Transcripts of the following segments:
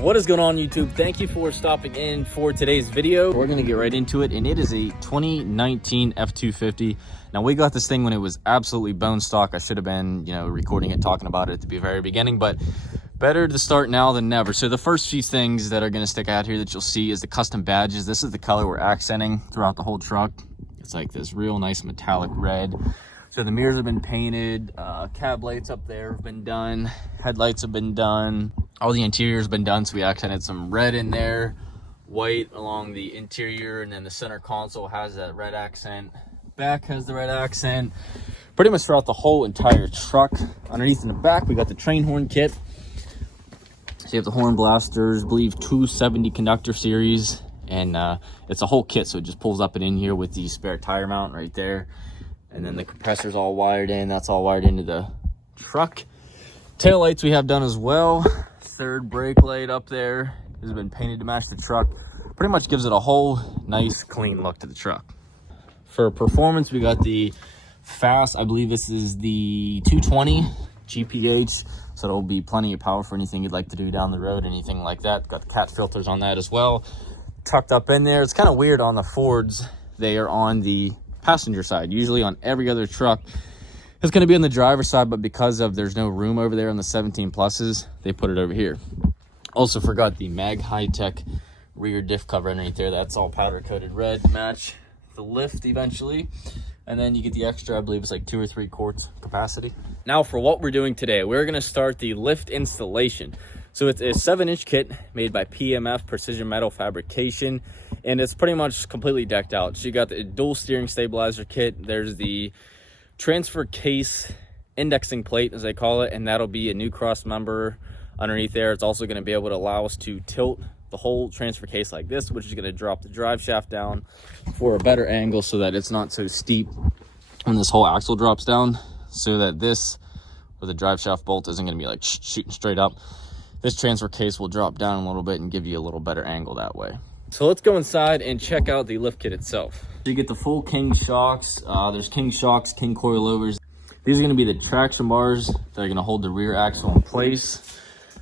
What is going on, YouTube? Thank you for stopping in for today's video. We're gonna get right into it, and it is a 2019 F250. Now, we got this thing when it was absolutely bone stock. I should have been, recording it, talking about it at the very beginning, but better to start now than never. So the first few things that are gonna stick out here that you'll see is the custom badges. This is the color we're accenting throughout the whole truck. It's like this real nice metallic red. So the mirrors have been painted, cab lights up there have been done, headlights have been done, all the interior has been done. So we accented some red in there, white along the interior, and then the center console has that red accent. Back has the red accent. Pretty much throughout the whole entire truck. Underneath in the back, we got the train horn kit. So you have the horn blasters, I believe 270 conductor series, and it's a whole kit. So it just pulls up and in here with the spare tire mount right there. And then the compressor's all wired in. That's all wired into the truck. Tail lights we have done as well. Third brake light up there has been painted to match the truck. Pretty much gives it a whole nice clean look to the truck. For performance, we got the fast, I believe this is the 220 GPH. So it'll be plenty of power for anything you'd like to do down the road, anything like that. Got the cat filters on that as well. Tucked up in there. It's kind of weird on the Fords. They are on the passenger side. Usually on every other truck it's going to be on the driver's side, but because of there's no room over there on the 17 pluses, they put it over here. Also forgot the Mag High-Tech rear diff cover underneath there. That's all powder coated red to match the lift eventually. And then you get the extra, I believe it's like 2 or 3 quarts capacity. Now for what we're doing today, we're going to start the lift installation. So it's a 7-inch kit made by PMF, Precision Metal Fabrication, and it's pretty much completely decked out. So you got the dual steering stabilizer kit. There's the transfer case indexing plate, as they call it, and that'll be a new cross member underneath there. It's also going to be able to allow us to tilt the whole transfer case like this, which is going to drop the drive shaft down for a better angle so that it's not so steep when this whole axle drops down, so that this, or the drive shaft bolt, isn't going to be like shooting straight up. This transfer case will drop down a little bit and give you a little better angle that way. So let's go inside and check out the lift kit itself. So you get the full King shocks. There's King shocks, King coilovers. These are going to be the traction bars that are going to hold the rear axle in place.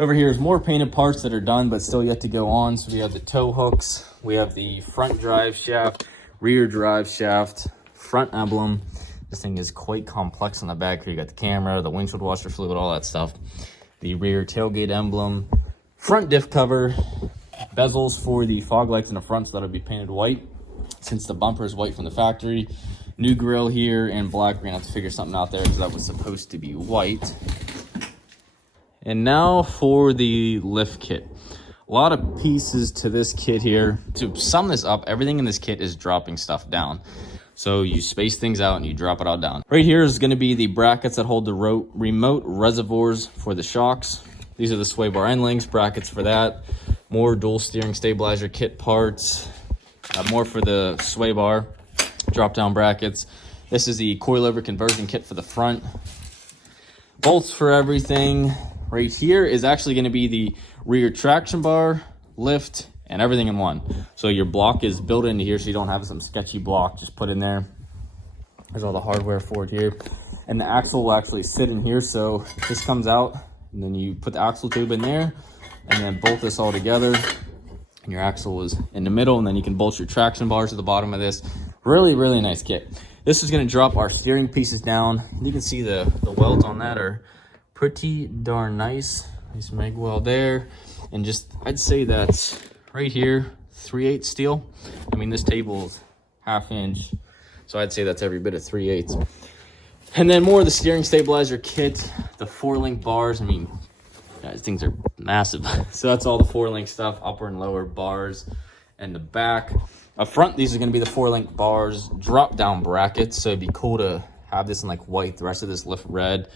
Over here is more painted parts that are done but still yet to go on. So we have the tow hooks, we have the front drive shaft, rear drive shaft, front emblem. This thing is quite complex on the back here. You got the camera, the windshield washer fluid, all that stuff. The rear tailgate emblem, front diff cover, bezels for the fog lights in the front, so that'll be painted white since the bumper is white from the factory. New grille here and black. We're gonna have to figure something out there because that was supposed to be white. And now for the lift kit. A lot of pieces to this kit here. To sum this up, everything in this kit is dropping stuff down. So you space things out and you drop it all down. Right here is going to be the brackets that hold the remote reservoirs for the shocks. These are the sway bar end links, brackets for that. More dual steering stabilizer kit parts. More for the sway bar, drop down brackets. This is the coilover conversion kit for the front. Bolts for everything. Right here is actually going to be the rear traction bar, lift, and everything in one. So your block is built into here, so you don't have some sketchy block just put in there. There's all the hardware for it here. And the axle will actually sit in here, so this comes out, and then you put the axle tube in there, and then bolt this all together, and your axle is in the middle, and then you can bolt your traction bars to the bottom of this. Really, really nice kit. This is gonna drop our steering pieces down. You can see the welds on that are pretty darn nice. Nice mag weld there. And just, I'd say that's right here, 3/8 steel. I mean, this table is 1/2 inch, so I'd say that's every bit of 3/8. And then more of the steering stabilizer kit, the 4-link bars. I mean, guys, things are massive. So that's all the 4-link stuff, upper and lower bars, and the back. Up front, these are going to be the 4-link bars, drop-down brackets. So it'd be cool to have this in like white, the rest of this lift red.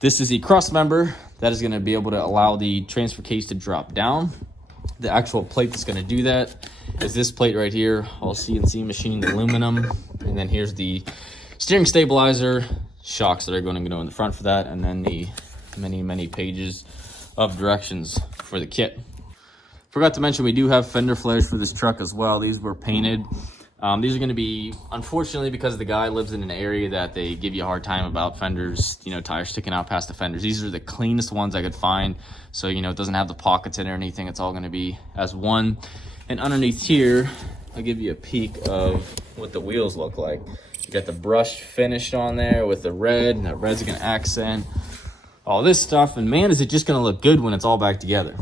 This is the cross member that is going to be able to allow the transfer case to drop down. The actual plate that's going to do that is this plate right here, all CNC machined aluminum. And then here's the steering stabilizer shocks that are going to go in the front for that, and then the many pages of directions for the kit. Forgot to mention we do have fender flares for this truck as well. These were painted These are going to be, unfortunately, because the guy lives in an area that they give you a hard time about fenders, you know, tires sticking out past the fenders. These are the cleanest ones I could find. So, you know, it doesn't have the pockets in it or anything. It's all going to be as one. And underneath here, I'll give you a peek of what the wheels look like. You got the brush finished on there with the red, and that red's going to accent all this stuff. And man, is it just going to look good when it's all back together.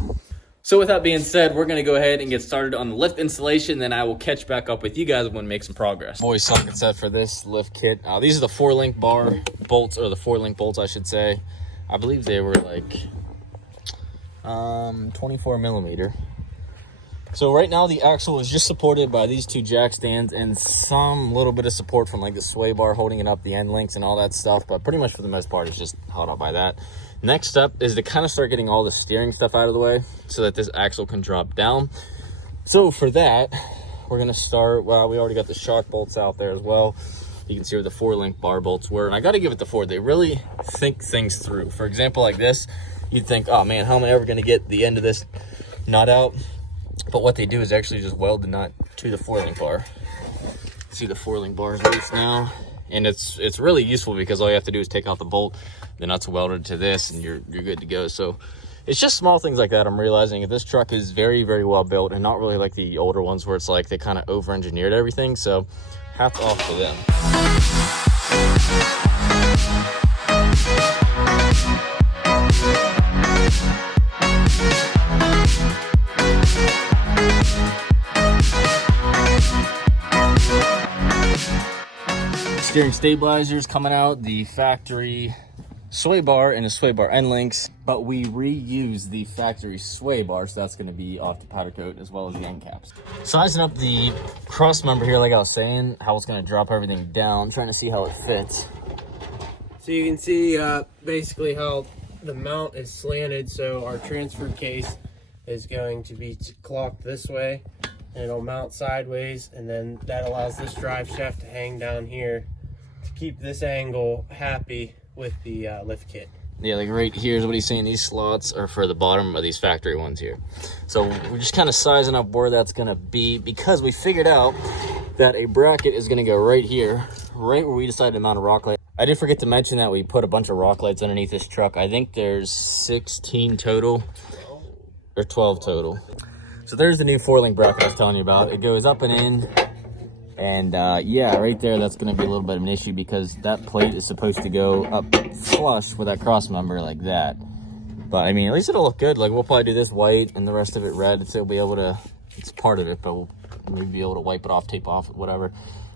So with that being said, we're going to go ahead and get started on the lift installation. Then I will catch back up with you guys when we make some progress. Boys socket set for this lift kit. These are the 4-link bar bolts, or the 4-link bolts, I should say. I believe they were like 24 millimeter. So right now the axle is just supported by these 2 jack stands and some little bit of support from like the sway bar holding it up, the end links and all that stuff. But pretty much for the most part, it's just held up by that. Next step is to kind of start getting all the steering stuff out of the way so that this axle can drop down. So for that, we're going to start, well, we already got the shock bolts out there as well. You can see where the 4-link bar bolts were. And I got to give it to Ford. They really think things through. For example, like this, you'd think, oh man, how am I ever going to get the end of this nut out? But what they do is actually just weld the nut to the 4-link bar. See the 4-link bar is loose now. And it's really useful because all you have to do is take out the bolt, the nuts welded to this, and you're good to go. So it's just small things like that. I'm realizing that this truck is very, very well built and not really like the older ones where it's like they kind of over-engineered everything. So hats off to them. Steering stabilizers coming out, the factory sway bar and the sway bar end links, but we reuse the factory sway bar, so that's going to be off the powder coat as well as the end caps. Sizing up the cross member here, like I was saying, how it's going to drop everything down, trying to see how it fits. So you can see basically how the mount is slanted, so our transfer case is going to be clocked this way, and it'll mount sideways, and then that allows this drive shaft to hang down here to keep this angle happy with the lift kit. Yeah, like right here is what he's saying. These slots are for the bottom of these factory ones here. So we're just kind of sizing up where that's going to be because we figured out that a bracket is going to go right here, right where we decided to mount a rock light. I did forget to mention that we put a bunch of rock lights underneath this truck. I think there's 16 total, or 12 total. So there's the new 4-link bracket I was telling you about. It goes up and in. And yeah, right there, that's going to be a little bit of an issue because that plate is supposed to go up flush with that cross member like that. But I mean, at least it'll look good. Like we'll probably do this white and the rest of it red. So we'll be able to, it's part of it, but we'll maybe be able to wipe it off, tape off, whatever.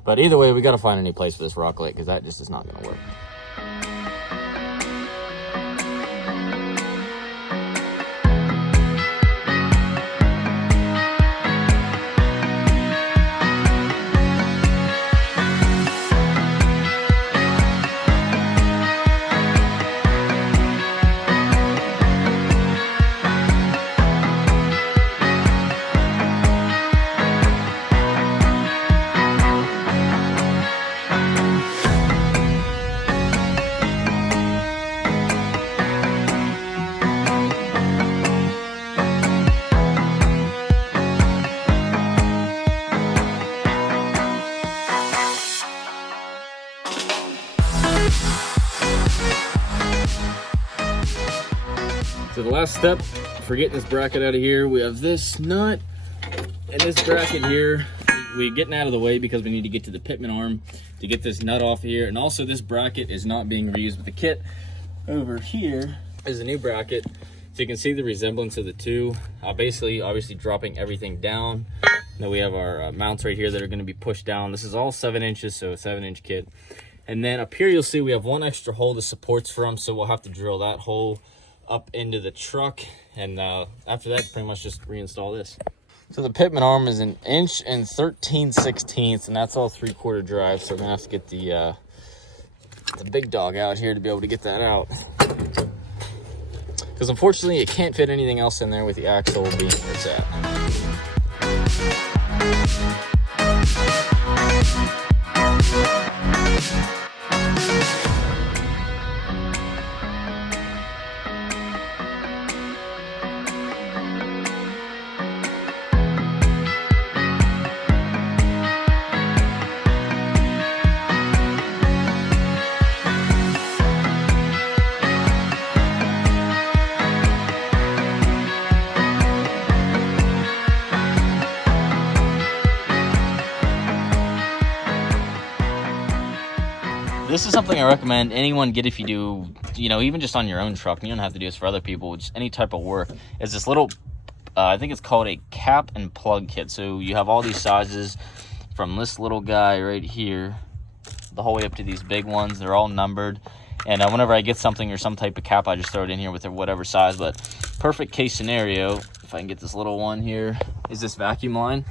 But either way, we got to find a new place for this rock light because that just is not going to work. So the last step for getting this bracket out of here, we have this nut and this bracket here. We're getting out of the way because we need to get to the pitman arm to get this nut off here. And also this bracket is not being reused with the kit. Over here is a new bracket. So you can see the resemblance of the two. Basically, obviously dropping everything down. Then we have our mounts right here that are going to be pushed down. This is all 7 inches, so a 7-inch kit. And then up here, you'll see we have one extra hole the supports from, so we'll have to drill that hole up into the truck. And after that, pretty much just reinstall this. So the pitman arm is 1 inch and 13/16, and that's all 3/4 drive. So we're gonna have to get the big dog out here to be able to get that out. Because unfortunately, it can't fit anything else in there with the axle being where it's at. this is something I recommend anyone get if you do, you know, even just on your own truck. You don't have to do this for other people, just any type of work. Is this little, I think it's called a cap and plug kit. So you have all these sizes from this little guy right here, the whole way up to these big ones. They're all numbered. And whenever I get something or some type of cap, I just throw it in here with whatever size. But perfect case scenario, if I can get this little one here, is this vacuum line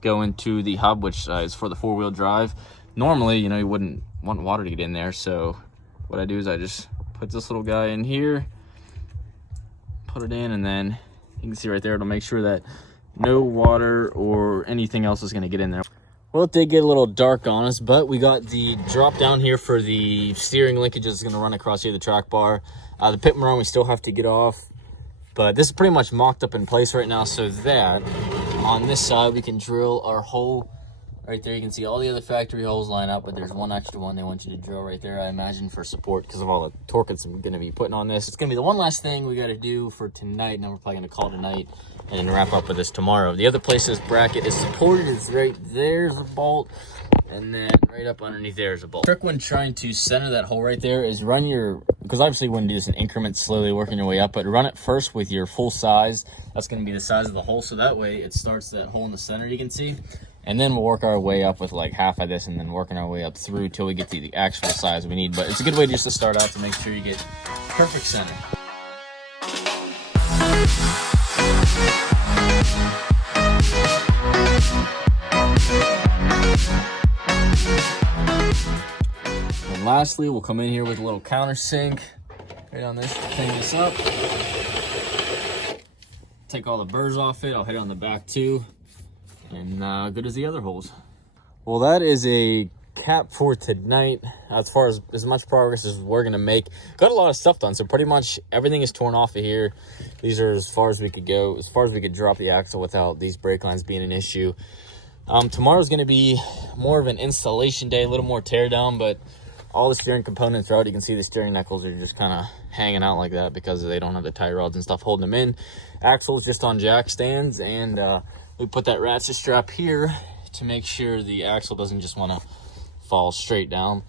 going to the hub, which is for the 4-wheel drive. Normally, you know, you wouldn't want water to get in there. So what I do is I just put this little guy in here, put it in, and then you can see right there, it'll make sure that no water or anything else is going to get in there. Well, it did get a little dark on us, but we got the drop down here for the steering linkages. It's going to run across here, the track bar. The pit run we still have to get off, but this is pretty much mocked up in place right now, so that on this side we can drill our hole right there. You can see all the other factory holes line up, but there's one extra one they want you to drill right there, I imagine, for support because of all the torque it's going to be putting on this. It's going to be the one last thing we got to do for tonight, and then we're probably going to call it tonight and wrap up with this tomorrow. The other place this bracket is supported is right there's a bolt, and then right up underneath there is a bolt. Trick when trying to center that hole right there is run your, because obviously you want to do this in increments, slowly working your way up, but run it first with your full size. That's going to be the size of the hole, so that way it starts that hole in the center, you can see. And then we'll work our way up with like half of this, and then working our way up through till we get to the actual size we need. But it's a good way just to start out to make sure you get perfect center. And lastly, we'll come in here with a little countersink right on this to clean this up. Take all the burrs off it. I'll hit it on the back too. And good as the other holes. Well, that is a cap for tonight. As far as much progress as we're gonna make. Got a lot of stuff done, so pretty much everything is torn off of here. These are as far as we could go, as far as we could drop the axle without these brake lines being an issue. Tomorrow's gonna be more of an installation day, a little more tear down, but all the steering components are out. You can see the steering knuckles are just kind of hanging out like that because they don't have the tie rods and stuff holding them in. Axle's just on jack stands, and we put that ratchet strap here to make sure the axle doesn't just want to fall straight down.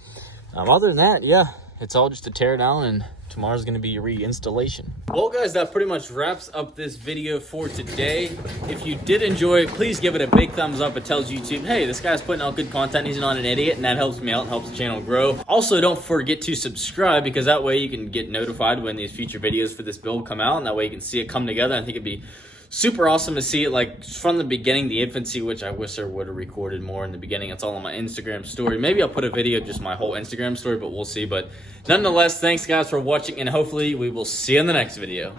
Other than that, yeah, it's all just a tear down, and tomorrow's going to be a reinstallation. Well, guys, that pretty much wraps up this video for today. If you did enjoy it, please give it a big thumbs up. It tells YouTube, hey, this guy's putting out good content. He's not an idiot, and that helps me out and helps the channel grow. Also, don't forget to subscribe, because that way you can get notified when these future videos for this build come out, and that way you can see it come together. I think it'd be super awesome to see it like from the beginning, the infancy, which I wish I would have recorded more in the beginning. It's all on my Instagram story. Maybe I'll put a video, just my whole Instagram story, but we'll see. But nonetheless, thanks guys for watching, and hopefully we will see you in the next video.